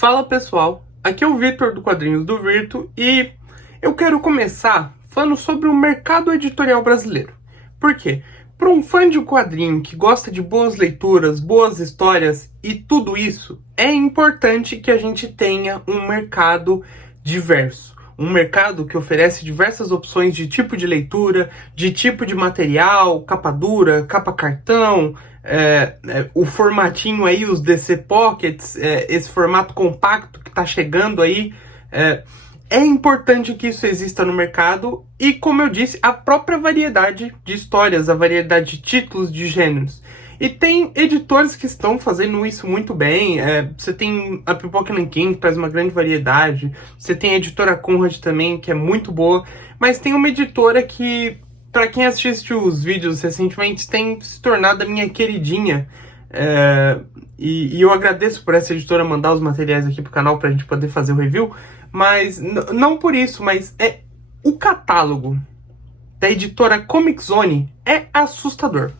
Fala pessoal, aqui é o Vitor do Quadrinhos do Virto e eu quero começar falando sobre o mercado editorial brasileiro. Por quê? Para um fã de quadrinho que gosta de boas leituras, boas histórias e tudo isso, é importante que a gente tenha um mercado diverso. Um mercado que oferece diversas opções de tipo de leitura, de tipo de material, capa dura, capa cartão, o formatinho aí, os DC Pockets, esse formato compacto que está chegando aí. É importante que isso exista no mercado e, como eu disse, a própria variedade de histórias, a variedade de títulos, de gêneros. E tem editores que estão fazendo isso muito bem. Você tem a Pipoca Nanquim, que traz uma grande variedade. Você tem a editora Conrad também, que é muito boa. Mas tem uma editora que, para quem assiste os vídeos recentemente, tem se tornado a minha queridinha. E eu agradeço por essa editora mandar os materiais aqui pro canal pra gente poder fazer o review. Mas não por isso, mas o catálogo da editora Comic Zone é assustador.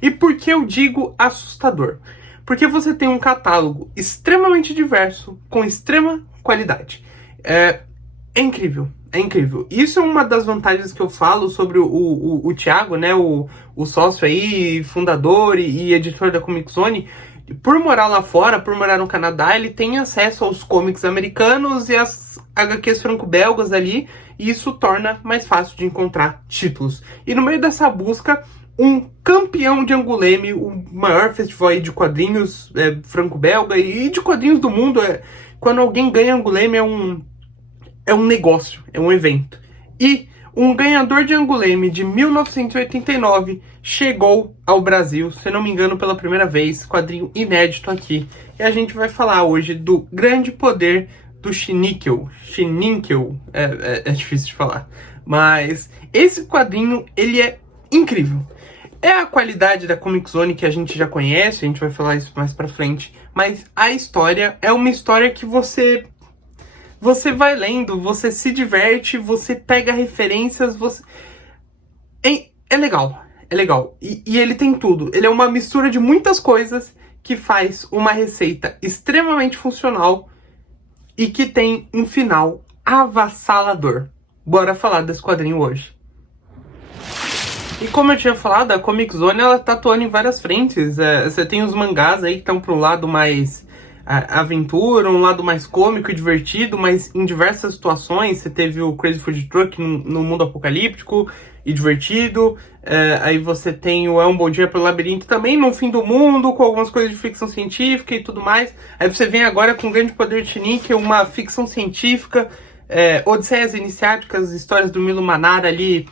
E por que eu digo assustador? Porque você tem um catálogo extremamente diverso, com extrema qualidade. É incrível, é incrível. Isso é uma das vantagens que eu falo sobre o Thiago, né, o sócio aí, fundador e editor da Comic Zone. Por morar lá fora, por morar no Canadá, ele tem acesso aos comics americanos e às HQs franco-belgas ali, e isso torna mais fácil de encontrar títulos. E no meio dessa busca, um campeão de Angoulême, o maior festival aí de quadrinhos franco-belga e de quadrinhos do mundo, quando alguém ganha Angoulême é um negócio, é um evento. E um ganhador de Angoulême de 1989 chegou ao Brasil, se não me engano, pela primeira vez, quadrinho inédito aqui. E a gente vai falar hoje do grande poder do Xinníquel. Xinníquel, é difícil de falar. Mas esse quadrinho, ele é incrível. É a qualidade da Comic Zone que a gente já conhece, a gente vai falar isso mais pra frente. Mas a história é uma história que você vai lendo, você se diverte, você pega referências, É legal, é legal. E ele tem tudo. Ele é uma mistura de muitas coisas que faz uma receita extremamente funcional e que tem um final avassalador. Bora falar desse quadrinho hoje. E como eu tinha falado, a Comic Zone, ela tá atuando em várias frentes. Você tem os mangás aí que estão pro lado mais aventura, um lado mais cômico e divertido, mas em diversas situações. Você teve o Crazy Food Truck no mundo apocalíptico e divertido. Aí você tem o Um Bom Dia pelo Labirinto também no fim do mundo, com algumas coisas de ficção científica e tudo mais. Aí você vem agora com o Grande Poder de Xinníquel, uma ficção científica, Odisseias Iniciáticas, histórias do Milo Manara ali,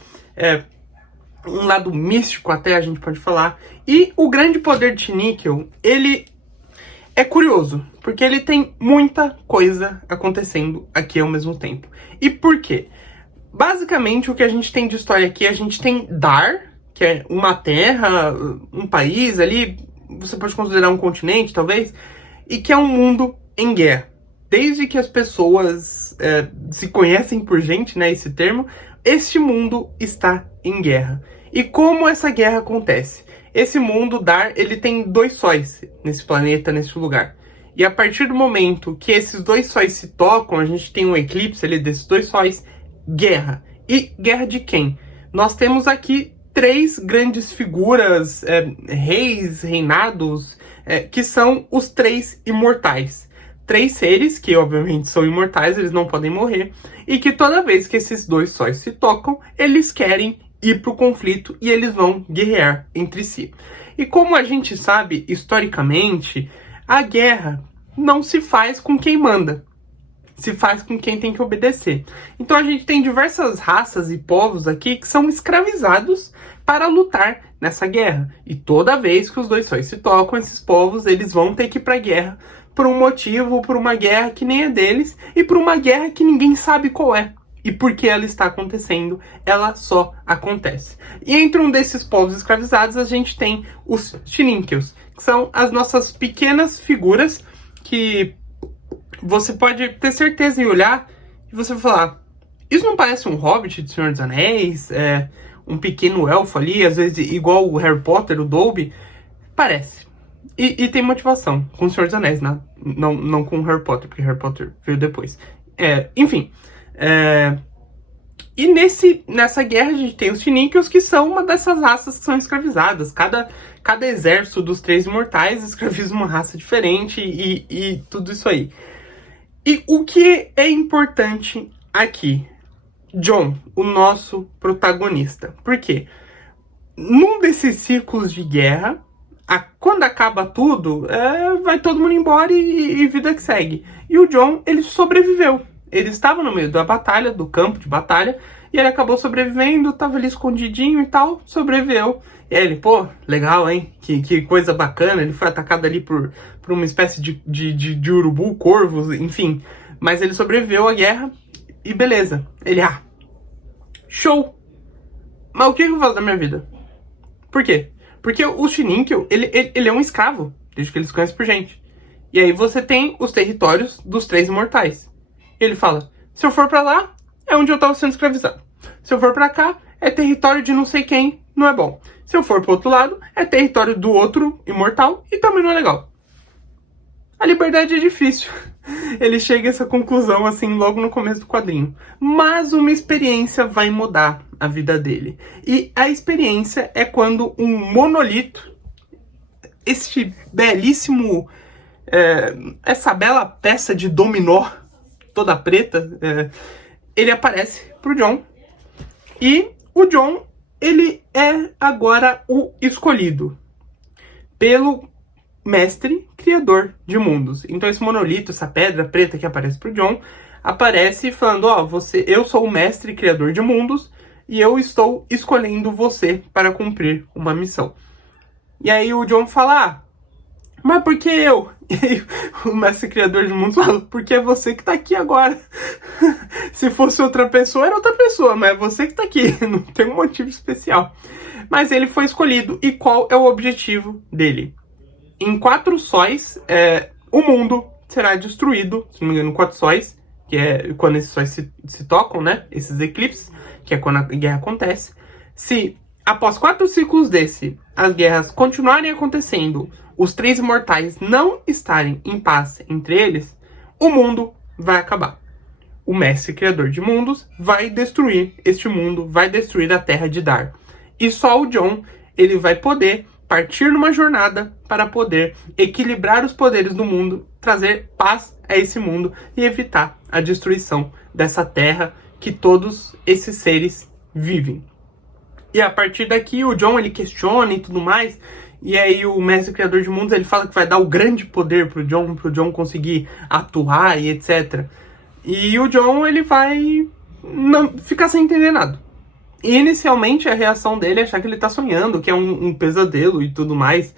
um lado místico até, a gente pode falar. E o Grande Poder de Xinníquel, ele é curioso, porque ele tem muita coisa acontecendo aqui ao mesmo tempo. E por quê? Basicamente, o que a gente tem de história aqui, a gente tem Dar, que é uma terra, um país ali, você pode considerar um continente, talvez, e que é um mundo em guerra. Desde que as pessoas se conhecem por gente, né, esse termo, este mundo está em guerra. E como essa guerra acontece? Esse mundo, Dar, ele tem 2 sóis nesse planeta, nesse lugar. E a partir do momento que esses 2 sóis se tocam, a gente tem um eclipse ali desses 2 sóis, guerra. E guerra de quem? Nós temos aqui 3 grandes figuras, reis, reinados, que são os 3 imortais. 3 seres que, obviamente, são imortais, eles não podem morrer, e que toda vez que esses 2 sóis se tocam, eles querem ir para o conflito e eles vão guerrear entre si. E como a gente sabe, historicamente, a guerra não se faz com quem manda, se faz com quem tem que obedecer. Então a gente tem diversas raças e povos aqui que são escravizados para lutar nessa guerra. E toda vez que os 2 sóis se tocam, esses povos eles vão ter que ir para a guerra por um motivo, por uma guerra que nem é deles e por uma guerra que ninguém sabe qual é. E por que ela está acontecendo, ela só acontece. E entre um desses povos escravizados, a gente tem os Xinníquels, que são as nossas pequenas figuras que você pode ter certeza em olhar e você vai falar, isso não parece um Hobbit de Senhor dos Anéis? Um pequeno elfo ali, às vezes igual o Harry Potter, o Dobby? Parece. E tem motivação com o Senhor dos Anéis, né? Não com o Harry Potter, porque Harry Potter veio depois. Enfim. E nessa guerra a gente tem os Tiníqueos, que são uma dessas raças que são escravizadas. Cada exército dos Três Imortais escraviza uma raça diferente e tudo isso aí. E o que é importante aqui? Jon, o nosso protagonista. Por quê? Num desses ciclos de guerra, quando acaba tudo, vai todo mundo embora e vida que segue. E o Jon, ele sobreviveu. Ele estava no meio da batalha, do campo de batalha, e ele acabou sobrevivendo, estava ali escondidinho e tal, sobreviveu. E aí ele, pô, legal, hein? Que coisa bacana. Ele foi atacado ali por uma espécie de urubu, corvos, enfim. Mas ele sobreviveu à guerra e beleza. Ele, show! Mas o que eu faço da minha vida? Por quê? Porque o Chininkel, ele é um escravo, desde que ele se conhece por gente. E aí você tem os territórios dos Três Imortais. E ele fala, se eu for pra lá, é onde eu tava sendo escravizado. Se eu for pra cá, é território de não sei quem, não é bom. Se eu for pro outro lado, é território do outro imortal e também não é legal. A liberdade é difícil. Ele chega a essa conclusão assim logo no começo do quadrinho. Mas uma experiência vai mudar a vida dele. E a experiência é quando um monolito, este belíssimo, essa bela peça de dominó, toda preta, ele aparece pro Jon. E o Jon, ele é agora o escolhido pelo mestre criador de mundos. Então esse monolito, essa pedra preta que aparece pro Jon, aparece falando, eu sou o mestre criador de mundos e eu estou escolhendo você para cumprir uma missão. E aí o Jon fala, mas por que eu? E aí o mestre criador de mundos fala, porque é você que tá aqui agora. Se fosse outra pessoa, era outra pessoa, mas é você que tá aqui, não tem um motivo especial. Mas ele foi escolhido, e qual é o objetivo dele? Em 4 sóis, o mundo será destruído, se não me engano, 4 sóis, que é quando esses sóis se tocam, né? Esses eclipses, que é quando a guerra acontece. Se, após 4 ciclos as guerras continuarem acontecendo, os Três Imortais não estarem em paz entre eles, o mundo vai acabar. O mestre criador de mundos vai destruir este mundo, vai destruir a Terra de Dar. E só o Jon, ele vai poder partir numa jornada para poder equilibrar os poderes do mundo, trazer paz a esse mundo e evitar a destruição dessa terra que todos esses seres vivem. E a partir daqui o Jon, ele questiona e tudo mais, e aí o mestre criador de mundos, ele fala que vai dar o grande poder pro Jon conseguir atuar e etc. E o Jon, ele vai ficar sem entender nada. E inicialmente a reação dele é achar que ele tá sonhando, que é um pesadelo e tudo mais.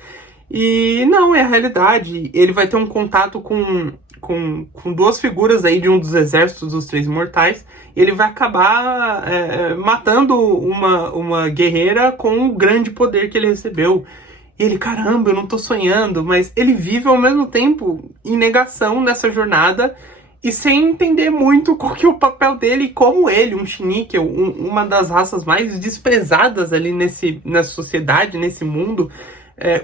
E não, é a realidade. Ele vai ter um contato com 2 figuras aí de um dos exércitos dos Três Imortais. E ele vai acabar matando uma guerreira com o grande poder que ele recebeu. E ele, caramba, eu não tô sonhando. Mas ele vive ao mesmo tempo em negação nessa jornada, e sem entender muito qual que é o papel dele e como ele, um Chiníquel, uma das raças mais desprezadas ali nessa sociedade, nesse mundo,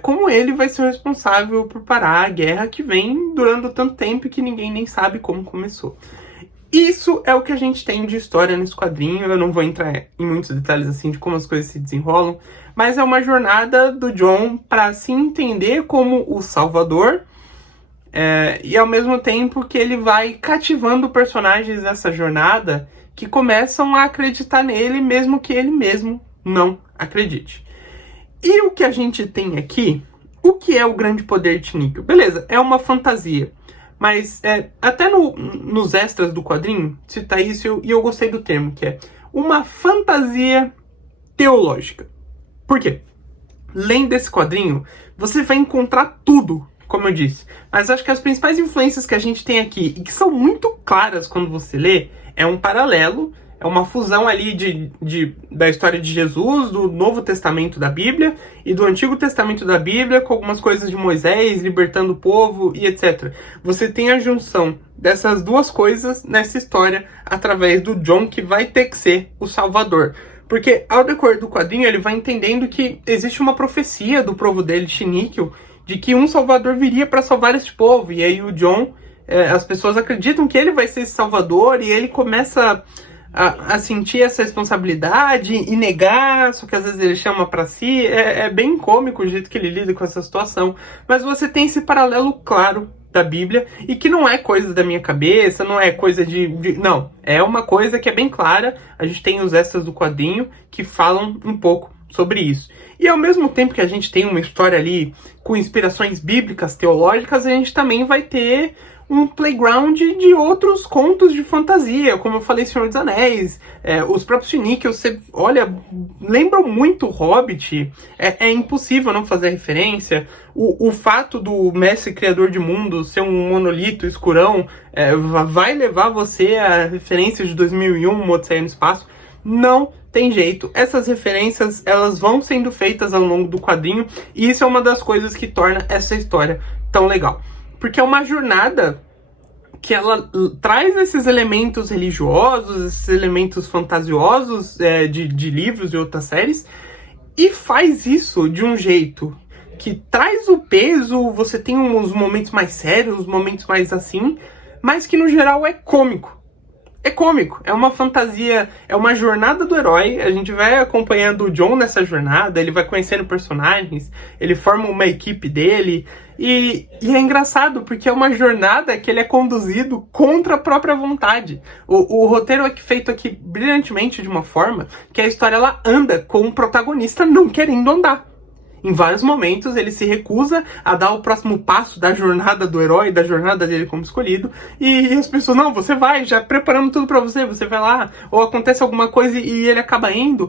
como ele vai ser o responsável por parar a guerra que vem durando tanto tempo que ninguém nem sabe como começou. Isso é o que a gente tem de história nesse quadrinho. Eu não vou entrar em muitos detalhes assim de como as coisas se desenrolam, mas é uma jornada do Jon para se entender como o Salvador, e ao mesmo tempo que ele vai cativando personagens nessa jornada que começam a acreditar nele, mesmo que ele mesmo não acredite. E o que a gente tem aqui, o que é o grande poder de Chiníquel? Beleza, é uma fantasia, mas até nos extras do quadrinho cita isso, e eu gostei do termo, que é uma fantasia teológica. Por quê? Lendo desse quadrinho, você vai encontrar tudo, como eu disse. Mas acho que as principais influências que a gente tem aqui, e que são muito claras quando você lê, é um paralelo, é uma fusão ali da história de Jesus, do Novo Testamento da Bíblia, e do Antigo Testamento da Bíblia, com algumas coisas de Moisés, libertando o povo, e etc. Você tem a junção dessas 2 coisas nessa história, através do Jon, que vai ter que ser o Salvador. Porque ao decorrer do quadrinho, ele vai entendendo que existe uma profecia do povo dele, Chiníquel, de que um salvador viria para salvar este povo. E aí o Jon, as pessoas acreditam que ele vai ser esse salvador e ele começa a sentir essa responsabilidade e negar, só que às vezes ele chama pra si. É bem cômico o jeito que ele lida com essa situação. Mas você tem esse paralelo claro da Bíblia, e que não é coisa da minha cabeça, não é coisa não, é uma coisa que é bem clara. A gente tem os extras do quadrinho que falam um pouco sobre isso. E ao mesmo tempo que a gente tem uma história ali com inspirações bíblicas, teológicas, a gente também vai ter um playground de outros contos de fantasia, como eu falei, Senhor dos Anéis, os próprios Tinique, você olha, lembram muito Hobbit, é impossível não fazer referência. O fato do mestre criador de mundos ser um monolito escurão vai levar você a referências de 2001, Odisseia no Espaço. Não tem jeito. Essas referências, elas vão sendo feitas ao longo do quadrinho, e isso é uma das coisas que torna essa história tão legal. Porque é uma jornada que ela traz esses elementos religiosos, esses elementos fantasiosos de livros e outras séries, e faz isso de um jeito que traz o peso. Você tem uns momentos mais sérios, uns momentos mais assim, mas que no geral é cômico. É cômico, é uma fantasia, é uma jornada do herói. A gente vai acompanhando o Jon nessa jornada, ele vai conhecendo personagens, ele forma uma equipe dele, e é engraçado porque é uma jornada que ele é conduzido contra a própria vontade. O roteiro é feito aqui brilhantemente de uma forma que a história ela anda com o protagonista não querendo andar. Em vários momentos ele se recusa a dar o próximo passo da jornada do herói, da jornada dele como escolhido, e as pessoas, não, você vai, já preparamos tudo pra você vai lá, ou acontece alguma coisa e ele acaba indo,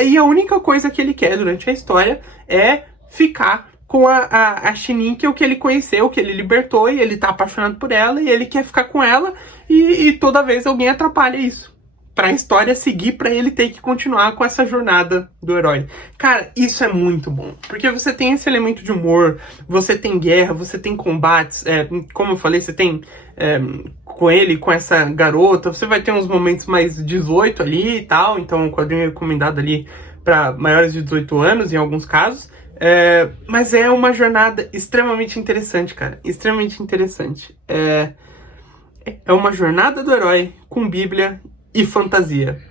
e a única coisa que ele quer durante a história é ficar com a Tinique, o que ele conheceu, que ele libertou, e ele tá apaixonado por ela, e ele quer ficar com ela, e toda vez alguém atrapalha isso, pra história seguir, pra ele ter que continuar com essa jornada do herói. Cara, isso é muito bom, porque você tem esse elemento de humor, você tem guerra, você tem combates, como eu falei, você tem com ele, com essa garota, você vai ter uns momentos mais 18 ali e tal, então o quadrinho é recomendado ali pra maiores de 18 anos, em alguns casos. Mas é uma jornada extremamente interessante, cara. Extremamente interessante. É uma jornada do herói com Bíblia e fantasia.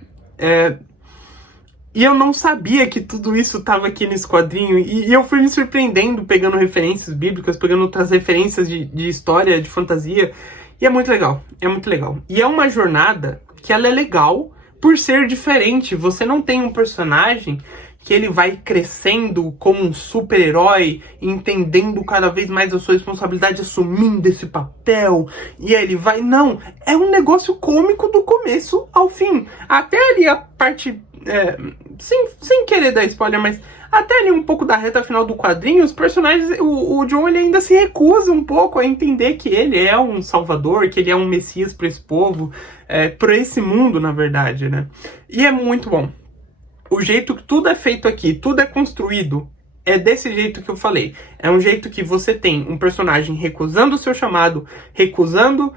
E eu não sabia que tudo isso estava aqui nesse quadrinho. E eu fui me surpreendendo, pegando referências bíblicas, pegando outras referências de história, de fantasia. E é muito legal. É muito legal. E é uma jornada que ela é legal por ser diferente. Você não tem um personagem que ele vai crescendo como um super-herói, entendendo cada vez mais a sua responsabilidade, assumindo esse papel, e aí ele vai... Não, é um negócio cômico do começo ao fim. Até ali a parte... sem querer dar spoiler, mas até ali um pouco da reta final do quadrinho, os personagens... O Jon, ele ainda se recusa um pouco a entender que ele é um salvador, que ele é um messias para esse povo, para esse mundo, na verdade, né? E é muito bom. O jeito que tudo é feito aqui, tudo é construído, é desse jeito que eu falei. É um jeito que você tem um personagem recusando o seu chamado, recusando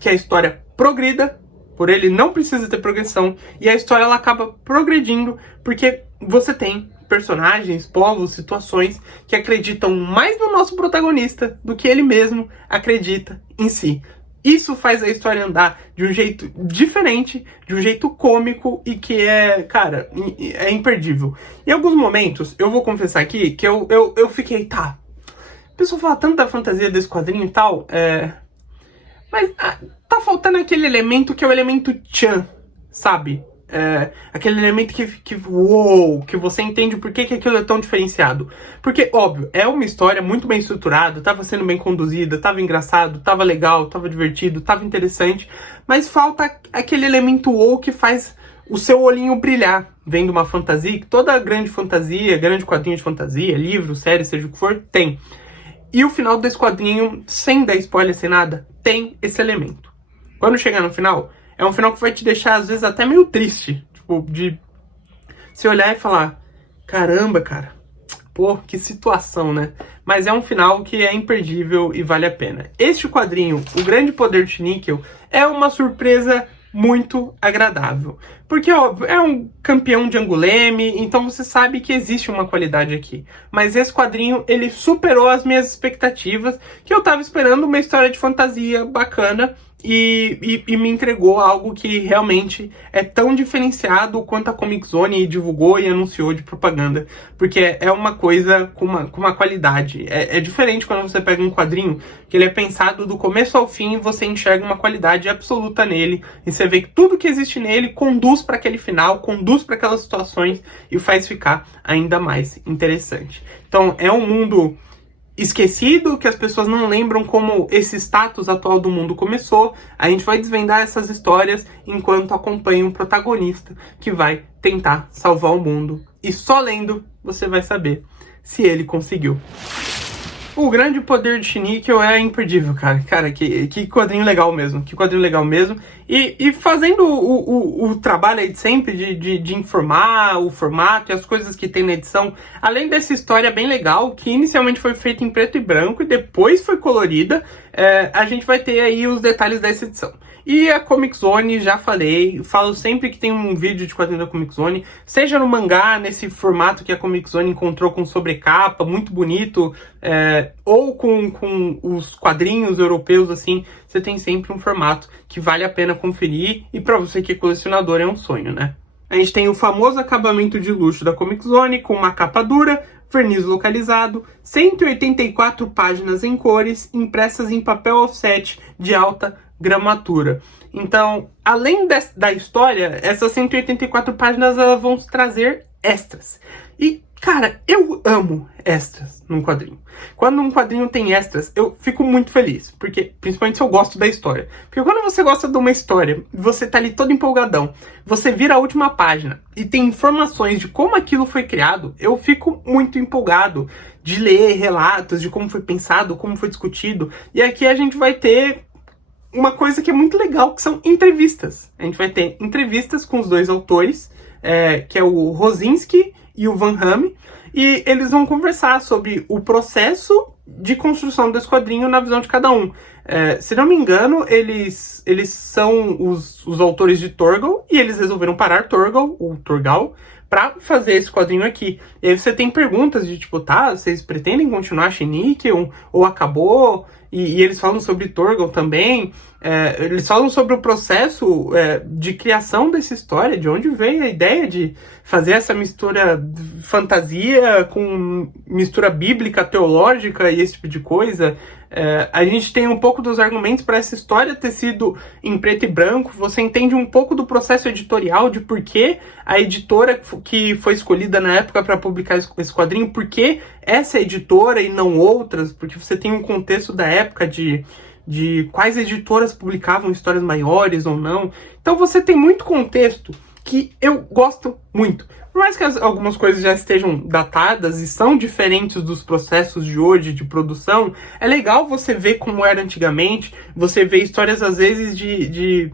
que a história progrida, por ele não precisa ter progressão, e a história ela acaba progredindo, porque você tem personagens, povos, situações que acreditam mais no nosso protagonista do que ele mesmo acredita em si. Isso faz a história andar de um jeito diferente, de um jeito cômico, e que cara, é imperdível. Em alguns momentos, eu vou confessar aqui que eu fiquei, tá, a pessoa fala tanto da fantasia desse quadrinho e tal, mas tá faltando aquele elemento que é o elemento tchan, sabe? Aquele elemento que você entende por que aquilo é tão diferenciado. Porque, óbvio, é uma história muito bem estruturada, tava sendo bem conduzida, tava engraçado, tava legal, tava divertido, tava interessante, mas falta aquele elemento wow que faz o seu olhinho brilhar vendo uma fantasia, que toda grande fantasia, grande quadrinho de fantasia, livro, série, seja o que for, tem. E o final desse quadrinho, sem dar spoiler, sem nada, tem esse elemento. Quando chegar no final... é um final que vai te deixar, às vezes, até meio triste. Tipo, de se olhar e falar, caramba, cara, pô, que situação, né? Mas é um final que é imperdível e vale a pena. Este quadrinho, O Grande Poder de Níquel, é uma surpresa muito agradável. Porque, ó, é um campeão de Anguleme, então você sabe que existe uma qualidade aqui. Mas esse quadrinho, ele superou as minhas expectativas, que eu tava esperando uma história de fantasia bacana, e me entregou algo que realmente é tão diferenciado quanto a Comic Zone divulgou e anunciou de propaganda. Porque é uma coisa com uma qualidade. É diferente quando você pega um quadrinho que ele é pensado do começo ao fim e você enxerga uma qualidade absoluta nele. E você vê que tudo que existe nele conduz para aquele final, conduz para aquelas situações e faz ficar ainda mais interessante. Então é um mundo esquecido, que as pessoas não lembram como esse status atual do mundo começou. A gente vai desvendar essas histórias enquanto acompanha um protagonista que vai tentar salvar o mundo. E só lendo você vai saber se ele conseguiu. O Grande Poder de Shinichou é imperdível, cara. Cara, que quadrinho legal mesmo. Que quadrinho legal mesmo. E fazendo o trabalho aí de sempre de informar o formato e as coisas que tem na edição, além dessa história bem legal, que inicialmente foi feita em preto e branco e depois foi colorida, a gente vai ter aí os detalhes dessa edição. E a Comic Zone, já falei, falo sempre que tem um vídeo de quadrinho da Comic Zone, seja no mangá, nesse formato que a Comic Zone encontrou com sobrecapa, muito bonito, ou com os quadrinhos europeus, assim, você tem sempre um formato que vale a pena conferir, e pra você que é colecionador é um sonho, né? A gente tem o famoso acabamento de luxo da Comic Zone, com uma capa dura, verniz localizado, 184 páginas em cores, impressas em papel offset de alta gramatura. Então, além da história, essas 184 páginas elas vão trazer extras. E, cara, eu amo extras num quadrinho. Quando um quadrinho tem extras, eu fico muito feliz. Porque, principalmente se eu gosto da história. Porque quando você gosta de uma história, você tá ali todo empolgadão, você vira a última página e tem informações de como aquilo foi criado, eu fico muito empolgado de ler relatos de como foi pensado, como foi discutido. E aqui a gente vai ter uma coisa que é muito legal, que são entrevistas. A gente vai ter entrevistas com os dois autores, que é o Rosinski e o Van Hamme, e eles vão conversar sobre o processo de construção desse quadrinho na visão de cada um. Se não me engano, eles são os autores de Torgal, e eles resolveram parar Torgal, pra fazer esse quadrinho aqui. E aí você tem perguntas de tipo, tá, vocês pretendem continuar Shinichou ou acabou? E eles falam sobre Torgal também. Eles falam sobre o processo de criação dessa história, de onde veio a ideia de fazer essa mistura fantasia com mistura bíblica, teológica e esse tipo de coisa. A gente tem um pouco dos argumentos para essa história ter sido em preto e branco. Você entende um pouco do processo editorial, de por que a editora que foi escolhida na época para publicar esse quadrinho, por que essa editora e não outras, porque você tem um contexto da época de quais editoras publicavam histórias maiores ou não. Então você tem muito contexto que eu gosto muito. Por mais que algumas coisas já estejam datadas e são diferentes dos processos de hoje de produção, é legal você ver como era antigamente, você vê histórias às vezes de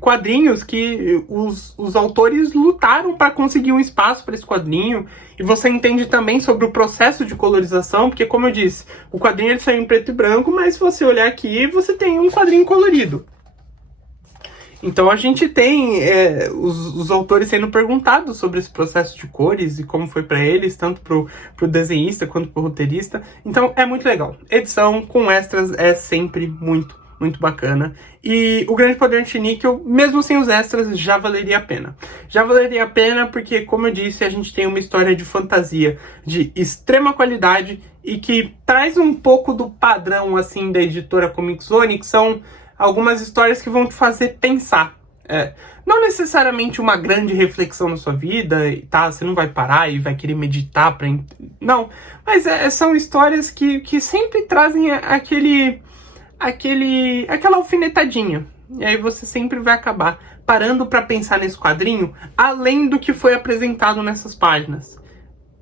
quadrinhos que os autores lutaram para conseguir um espaço para esse quadrinho, e você entende também sobre o processo de colorização, porque como eu disse, o quadrinho ele saiu em preto e branco, mas se você olhar aqui, você tem um quadrinho colorido. Então a gente tem os autores sendo perguntados sobre esse processo de cores e como foi para eles, tanto pro desenhista quanto pro roteirista. Então é muito legal. Edição com extras é sempre muito bacana. E o Grande Poder de Shinichou, mesmo sem os extras, já valeria a pena. Já valeria a pena porque, como eu disse, a gente tem uma história de fantasia de extrema qualidade e que traz um pouco do padrão, assim, da editora Comic Zone, que são algumas histórias que vão te fazer pensar. Não necessariamente uma grande reflexão na sua vida, tá? Você não vai parar e vai querer meditar pra... Não, mas são histórias que sempre trazem aquela alfinetadinha. E aí você sempre vai acabar parando pra pensar nesse quadrinho, além do que foi apresentado nessas páginas.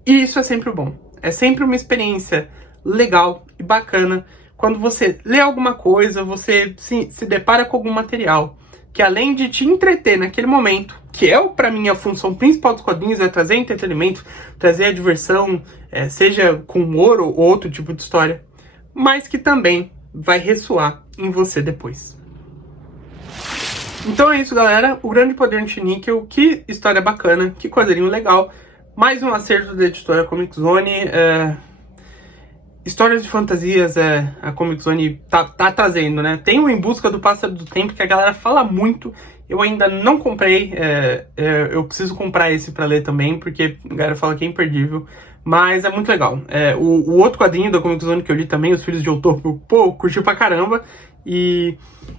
E isso é sempre bom. É sempre uma experiência legal e bacana quando você lê alguma coisa, você se depara com algum material que, além de te entreter naquele momento, que é, pra mim, a função principal dos quadrinhos, é trazer entretenimento, trazer a diversão, seja com humor ou outro tipo de história, mas que também vai ressoar em você depois. Então é isso, galera. O Grande Poder Anti-Níquel, que história bacana, que quadrinho legal. Mais um acerto da editora Comic Zone. Histórias de fantasias a Comic Zone tá trazendo, né? Tem o Em Busca do Pássaro do Tempo, que a galera fala muito. Eu ainda não comprei, eu preciso comprar esse pra ler também, porque a galera fala que é imperdível. Mas é muito legal. O outro quadrinho da Comic Zone que eu li também, Os Filhos de Outubro, pô, curti pra caramba. E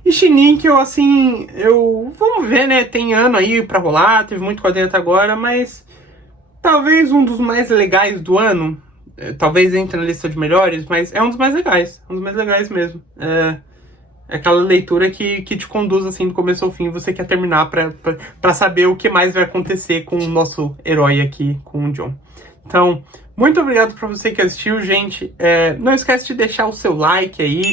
Shingeki, assim, vamos ver, né? Tem ano aí pra rolar, teve muito quadrinho até agora, mas talvez um dos mais legais do ano. Talvez entre na lista de melhores, mas é um dos mais legais mesmo. É aquela leitura que te conduz assim do começo ao fim, você quer terminar pra saber o que mais vai acontecer com o nosso herói aqui, com o Jon. Então, muito obrigado pra você que assistiu, gente. Não esquece de deixar o seu like aí.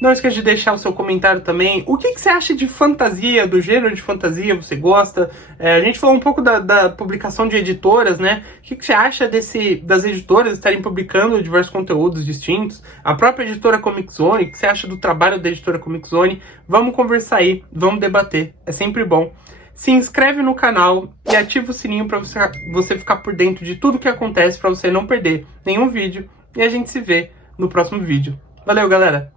Não esqueça de deixar o seu comentário também. O que você acha de fantasia, do gênero de fantasia, você gosta? A gente falou um pouco da publicação de editoras, né? O que você acha das editoras estarem publicando diversos conteúdos distintos? A própria editora Comic Zone, o que você acha do trabalho da editora Comic Zone? Vamos conversar aí, vamos debater. É sempre bom. Se inscreve no canal e ativa o sininho para você ficar por dentro de tudo que acontece, para você não perder nenhum vídeo. E a gente se vê no próximo vídeo. Valeu, galera!